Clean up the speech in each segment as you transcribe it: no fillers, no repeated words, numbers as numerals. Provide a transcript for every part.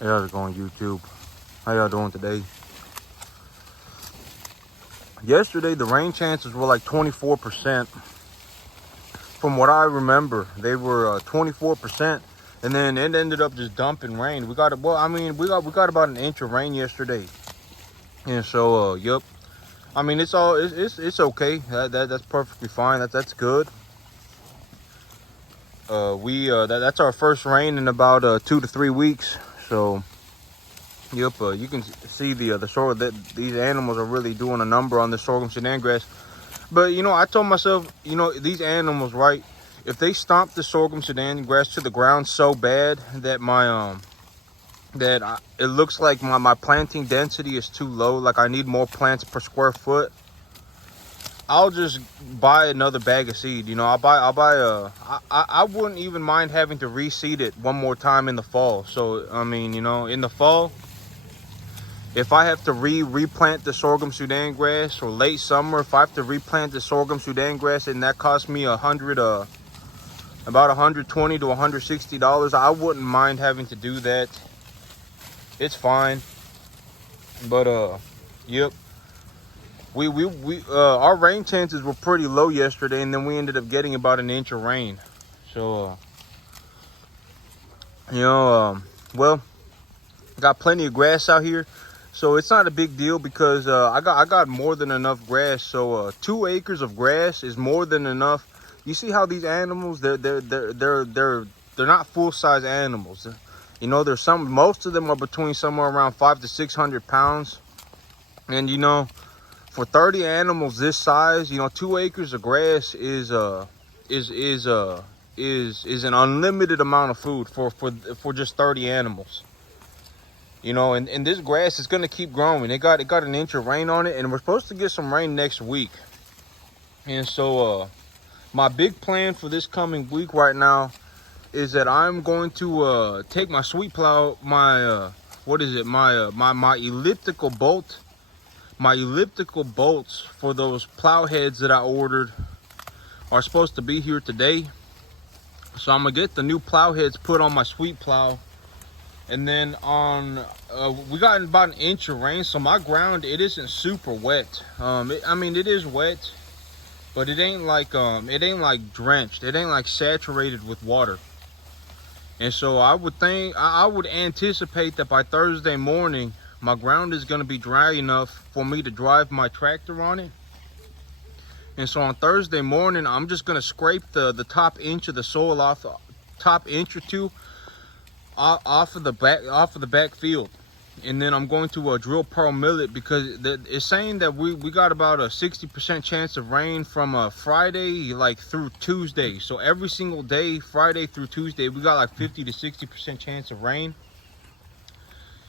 Hey, how's it going, YouTube? How y'all doing today? Yesterday, the rain chances were like 24%. From what I remember, they were 24%, and then it ended up just dumping rain. We got we got about an inch of rain yesterday, and so yep. I mean, it's okay. That's perfectly fine. That's good. That's our first rain in about 2 to 3 weeks. So. Yep, you can see the sorghum that these animals are really doing a number on the sorghum Sudan grass. But I told myself, these animals, right? If they stomp the sorghum Sudan grass to the ground so bad that it looks like my planting density is too low, like I need more plants per square foot, I'll just buy another bag of seed. I wouldn't even mind having to reseed it one more time in the fall. So I mean, in the fall, if I have to replant the sorghum Sudan grass, or late summer, if I have to replant the sorghum Sudan grass and that costs me about $120 to $160, I wouldn't mind having to do that. It's fine. But yep. Our rain chances were pretty low yesterday, and then we ended up getting about an inch of rain. So well, got plenty of grass out here. So it's not a big deal because I got more than enough grass. So 2 acres of grass is more than enough. You see how these animals, they're not full-size animals. There's most of them are between somewhere around 500 to 600 pounds. And for 30 animals this size, 2 acres of grass is an unlimited amount of food for just 30 animals. And this grass is gonna keep growing. It got an inch of rain on it, and we're supposed to get some rain next week. And so my big plan for this coming week right now is that I'm going to take my sweet plow, my elliptical bolt. My elliptical bolts for those plow heads that I ordered are supposed to be here today. So I'm gonna get the new plow heads put on my sweet plow. And then we got about an inch of rain, so my ground, it isn't super wet. It is wet, but it ain't like drenched. It ain't like saturated with water. And so I would anticipate that by Thursday morning, my ground is gonna be dry enough for me to drive my tractor on it. And so on Thursday morning, I'm just gonna scrape the top inch of the soil off, the top inch or two off of the back field, and then I'm going to drill pearl millet, because it's saying that we got about a 60% chance of rain from Friday through Tuesday. So every single day, Friday through Tuesday, we got like 50 to 60% chance of rain.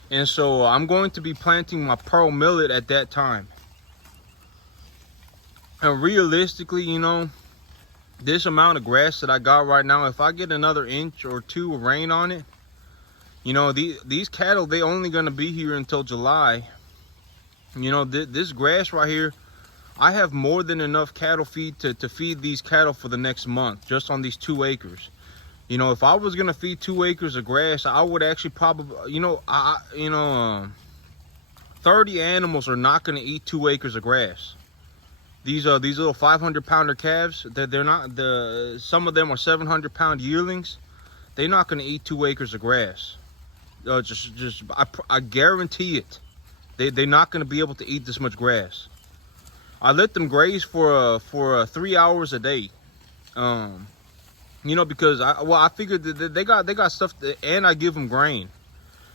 And so I'm going to be planting my pearl millet at that time. And realistically, this amount of grass that I got right now, if I get another inch or two of rain on it, these cattle, they only gonna be here until July. This grass right here, I have more than enough cattle feed to feed these cattle for the next month, just on these 2 acres. If I was gonna feed 2 acres of grass, I would actually probably, 30 animals are not gonna eat 2 acres of grass. These little 500-pounder calves, they're not, some of them are 700-pound yearlings. They're not gonna eat 2 acres of grass. I guarantee it. They're not going to be able to eat this much grass. I let them graze for 3 hours a day. Because I figured that they got stuff and I give them grain.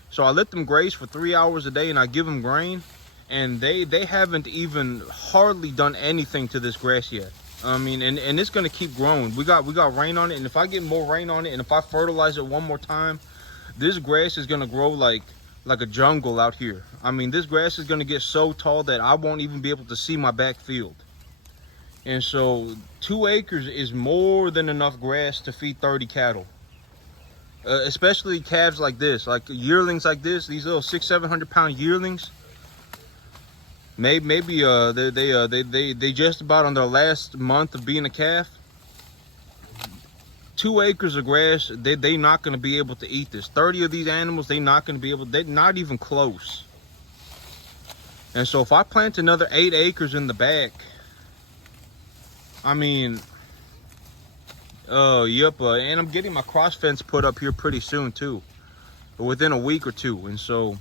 So I let them graze for 3 hours a day, and I give them grain, and they haven't even hardly done anything to this grass yet. And it's going to keep growing. We got rain on it, and if I get more rain on it, and if I fertilize it one more time, this grass is gonna grow like a jungle out here. This grass is gonna get so tall that I won't even be able to see my back field. And so 2 acres is more than enough grass to feed 30 cattle. Especially calves like this, like yearlings like this, these little 600-700 pound yearlings. Maybe they just about on their last month of being a calf. 2 acres of grass, they not going to be able to eat this. 30 of these animals, they not going to be able, they're not even close. And so if I plant another 8 acres in the back, I mean, yep, and I'm getting my cross fence put up here pretty soon too, within a week or two. And so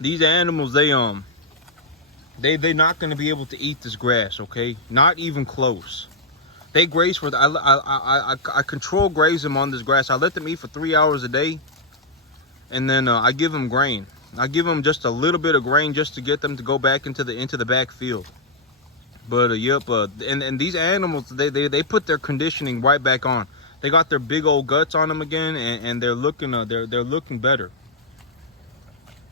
these animals, they're not going to be able to eat this grass, okay? Not even close. They graze for, I control graze them on this grass. I let them eat for 3 hours a day, and then I give them grain. I give them just a little bit of grain just to get them to go back into the back field. But yep, and these animals, they put their conditioning right back on. They got their big old guts on them again, and they're looking they're looking better.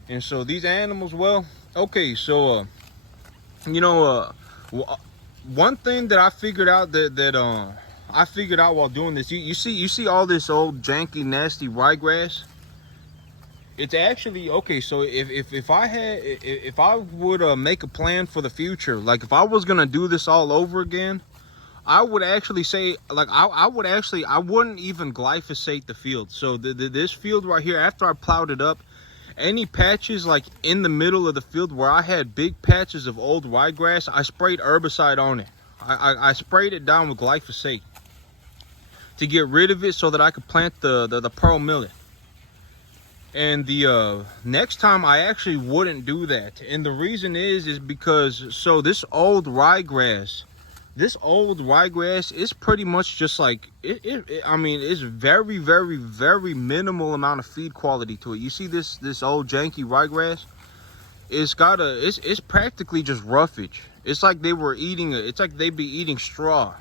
And so these animals, well, okay, so you know, one thing that I figured out I figured out while doing this, you see all this old janky nasty ryegrass. It's actually okay. So if I would make a plan for the future, like if I was gonna do this all over again, I would actually say, like, I wouldn't even glyphosate the field. So this field right here, after I plowed it up, any patches like in the middle of the field where I had big patches of old ryegrass, I sprayed herbicide on it. I sprayed it down with glyphosate to get rid of it so that I could plant the pearl millet. And the next time I actually wouldn't do that. And the reason is because, so this old ryegrass is pretty much just like, I mean, it's very, very, very minimal amount of feed quality to it. You see this old janky ryegrass? It's practically just roughage. It's like they were eating, it's like they'd be eating straw.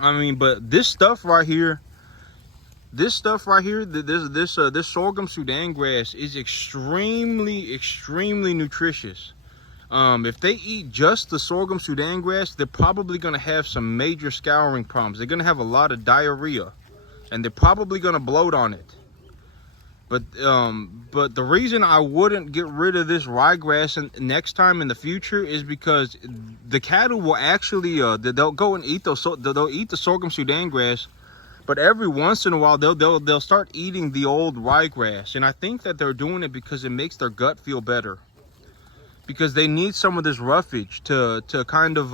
I mean, but this stuff right here, this sorghum Sudan grass is extremely, extremely nutritious. If they eat just the sorghum Sudan grass, they're probably going to have some major scouring problems. They're going to have a lot of diarrhea, and they're probably going to bloat on it. But the reason I wouldn't get rid of this ryegrass next time in the future is because the cattle will actually they'll go and eat they'll eat the sorghum Sudan grass. But every once in a while, they'll start eating the old ryegrass, and I think that they're doing it because it makes their gut feel better. Because they need some of this roughage to kind of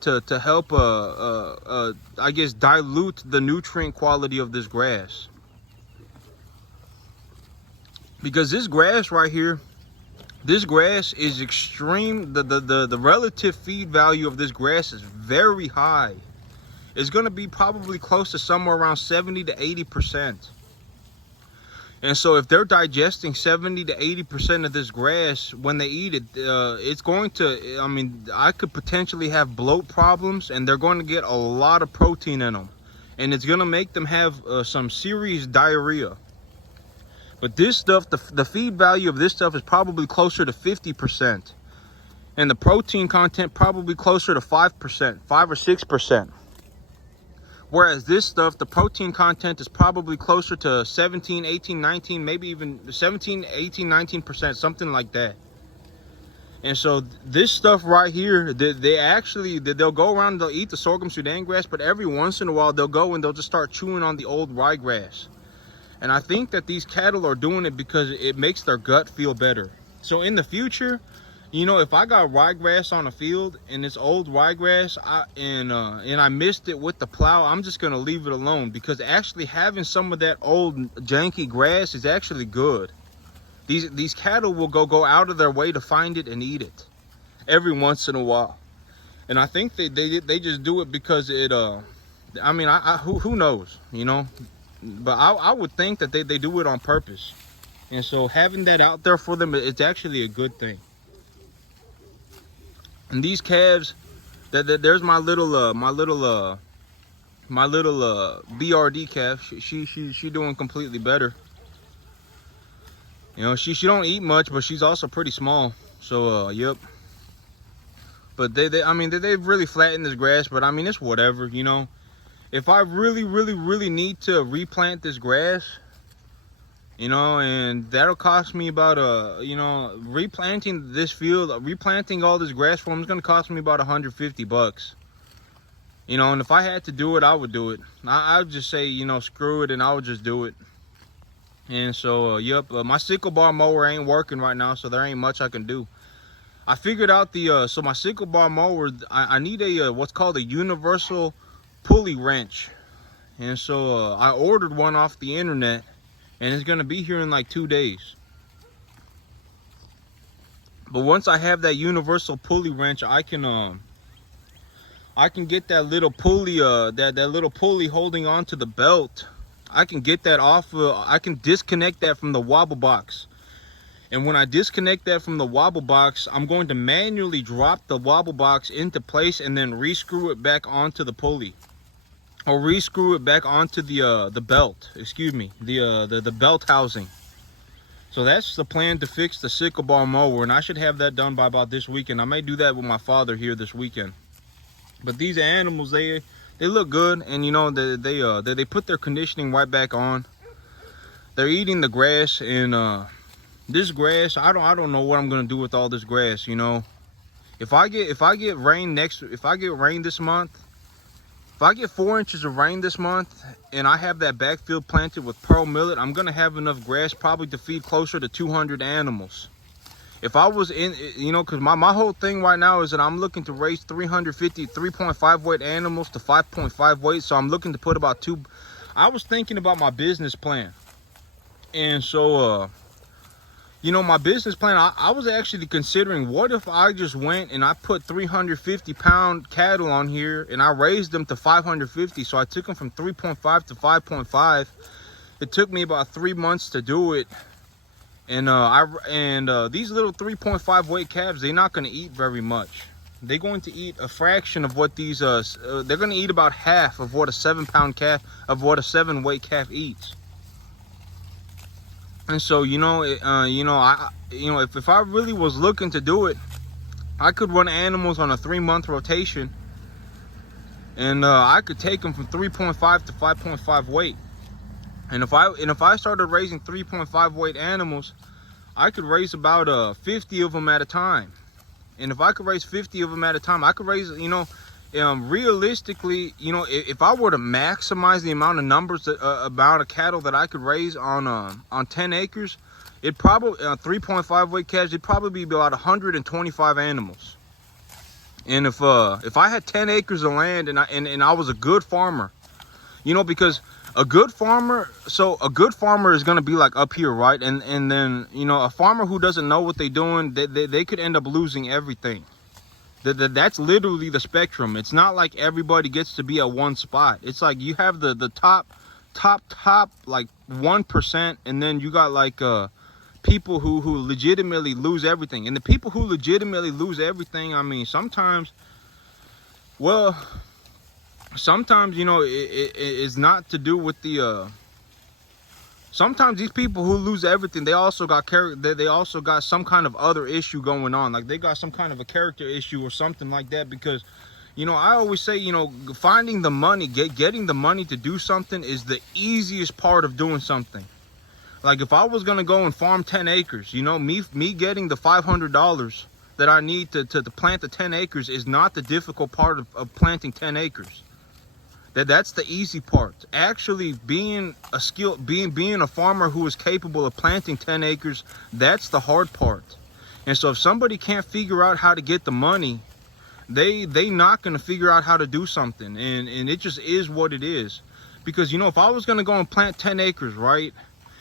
to help I guess dilute the nutrient quality of this grass. Because this grass right here, this grass is extreme. The relative feed value of this grass is very high. It's going to be probably close to somewhere around 70 to 80%. And so if they're digesting 70 to 80% of this grass when they eat it, it's going to, I mean, I could potentially have bloat problems, and they're going to get a lot of protein in them. And it's going to make them have some serious diarrhea. But this stuff, the feed value of this stuff is probably closer to 50%. And the protein content probably closer to 5%, 5 or 6%. Whereas this stuff, the protein content is probably closer to 17, 18, 19, maybe even 17, 18, 19%, something like that. And so this stuff right here, they'll go around and they'll eat the sorghum Sudan grass, but every once in a while they'll go and they'll just start chewing on the old ryegrass. And I think that these cattle are doing it because it makes their gut feel better. So in the future, you know, if I got ryegrass on a field and it's old ryegrass and I missed it with the plow, I'm just gonna leave it alone, because actually having some of that old janky grass is actually good. These cattle will go out of their way to find it and eat it every once in a while. And I think they just do it because it I mean, who knows, you know, but I would think that they do it on purpose. And so having that out there for them, it's actually a good thing. And these calves, there's my little BRD calf. She doing completely better. You know, she don't eat much, but she's also pretty small. So yep. But I mean they've really flattened this grass, but I mean it's whatever, you know. If I really need to replant this grass, you know, and that'll cost me about you know, replanting all this grass for them is gonna cost me about $150. You know, and if I had to do it, I would do it. I would just say, you know, screw it, and I would just do it. And so, yep, my sickle bar mower ain't working right now, so there ain't much I can do. I figured out so my sickle bar mower, I need a what's called a universal pulley wrench. And so I ordered one off the internet, and it's gonna be here in like 2 days. But once I have that universal pulley wrench, I can get that little pulley, that little pulley holding on to the belt. I can get that off. I can disconnect that from the wobble box. And when I disconnect that from the wobble box, I'm going to manually drop the wobble box into place and then rescrew it back onto the pulley, or rescrew it back onto the belt. Excuse me, the belt housing. So that's the plan to fix the sickle bar mower, and I should have that done by about this weekend. I may do that with my father here this weekend. But these animals, they look good, and you know they put their conditioning right back on. They're eating the grass, and this grass, I don't know what I'm gonna do with all this grass. You know, if I get rain this month, if I get 4 inches of rain this month, and I have that backfield planted with pearl millet, I'm gonna have enough grass probably to feed closer to 200 animals. If I was in, you know, because my whole thing right now is that I'm looking to raise 350 3.5 weight animals to 5.5 weight. So I'm looking to put about I was thinking about my business plan. And so, you know, my business plan, I was actually considering, what if I just went and I put 350 pound cattle on here and I raised them to 550. So I took them from 3.5 to 5.5. It took me about 3 months to do it. And these little 3.5 weight calves, they're not going to eat very much. They're going to eat a fraction of what these they're going to eat about half of what a 7 pound calf, of what a 7 weight calf eats. And so, you know, if I really was looking to do it, I could run animals on a 3-month rotation, and I could take them from 3.5 to 5.5 weight. And if I started raising 3.5 weight animals, I could raise about 50 of them at a time. And if I could raise 50 of them at a time, I could raise, you know, realistically, you know, if I were to maximize the amount of cattle that I could raise on 10 acres, it probably 3.5 weight calves, it'd probably be about 125 animals. And if I had 10 acres of land and I was a good farmer, you know, because a good farmer is going to be like up here, right? And then, you know, a farmer who doesn't know what they're doing, they could end up losing everything. That's literally the spectrum. It's not like everybody gets to be at one spot. It's like you have the top like 1%, and then you got like people who legitimately lose everything. And the people who legitimately lose everything, I mean, sometimes, you know, it's not to do with the sometimes these people who lose everything, they also got some kind of other issue going on. Like they got some kind of a character issue or something like that. Because, you know, I always say, you know, finding the money, getting the money to do something is the easiest part of doing something. Like if I was gonna go and farm 10 acres, you know, me getting the $500 that I need to plant the 10 acres is not the difficult part of planting 10 acres. That's the easy part. Actually being a farmer who is capable of planting 10 acres, that's the hard part. And so if somebody can't figure out how to get the money, they not going to figure out how to do something. And it just is what it is. Because, you know, if I was going to go and plant 10 acres, right,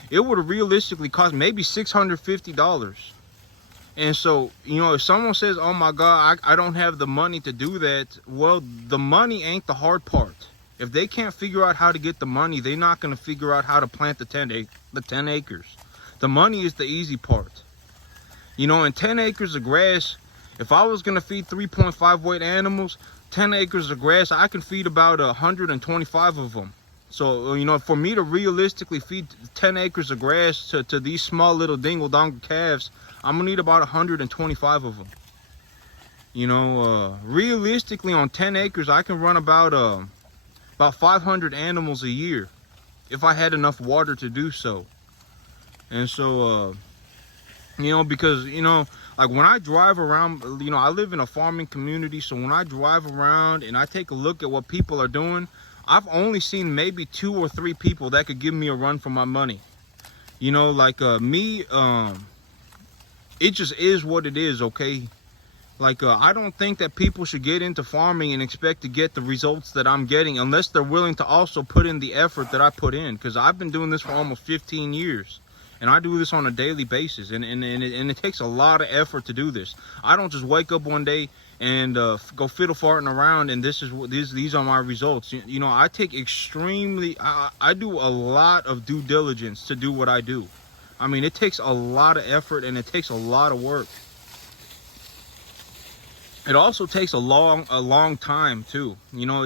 it would have realistically cost maybe $650. And so, you know, if someone says, oh my God, I don't have the money to do that, well, the money ain't the hard part. If they can't figure out how to get the money, they're not going to figure out how to plant the 10 acres. The money is the easy part. You know, in 10 acres of grass, if I was going to feed 3.5 weight animals, 10 acres of grass, I can feed about 125 of them. So, you know, for me to realistically feed 10 acres of grass to these small little dingle-dongle calves, I'm going to need about 125 of them. You know, realistically on 10 acres, I can run about 500 animals a year if I had enough water to do so. And so You know, because, you know, like when I drive around, you know, I live in a farming community. So when I drive around and I take a look at what people are doing, I've only seen maybe 2 or 3 people that could give me a run for my money. You know, like me, it just is what it is, okay? Like, I don't think that people should get into farming and expect to get the results that I'm getting unless they're willing to also put in the effort that I put in. Because I've been doing this for almost 15 years. And I do this on a daily basis. And it takes a lot of effort to do this. I don't just wake up one day and go fiddle farting around and these are my results. You know, I take extremely, I do a lot of due diligence to do what I do. I mean, it takes a lot of effort and it takes a lot of work. It also takes a long time too. You know,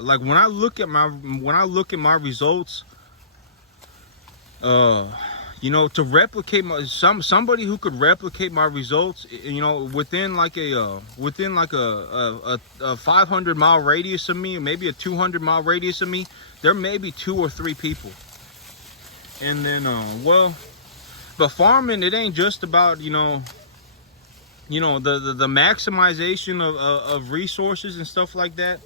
like when I look at my results, you know, to replicate somebody who could replicate my results, you know, within like a 500-mile radius of me, maybe a 200-mile radius of me, there may be 2 or 3 people. And then well, but farming, it ain't just about, you know, the maximization of resources and stuff like that.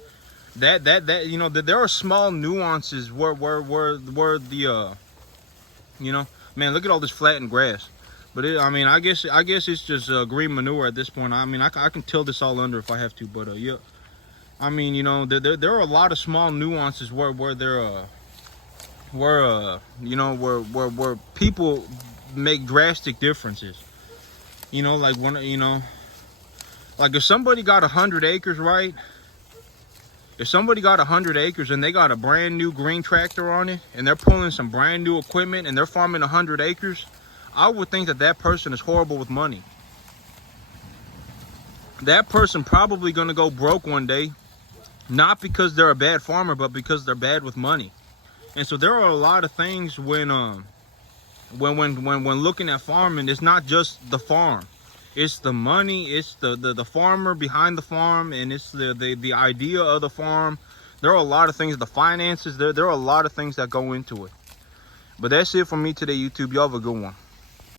That you know, that there are small nuances where the you know, man, look at all this flattened grass. But I mean, I guess it's just green manure at this point. I mean, I can till this all under if I have to. But yeah, I mean, you know, there are a lot of small nuances where people make drastic differences. You know, like like if somebody got 100 acres, right? If somebody got 100 acres and they got a brand new green tractor on it and they're pulling some brand new equipment and they're farming 100 acres, I would think that person is horrible with money. That person probably gonna go broke one day, not because they're a bad farmer, but because they're bad with money. And so there are a lot of things when looking at farming, it's not just the farm. It's the money, it's the farmer behind the farm, and it's the idea of the farm. There are a lot of things, the finances, there are a lot of things that go into it. But that's it for me today, YouTube. Y'all have a good one.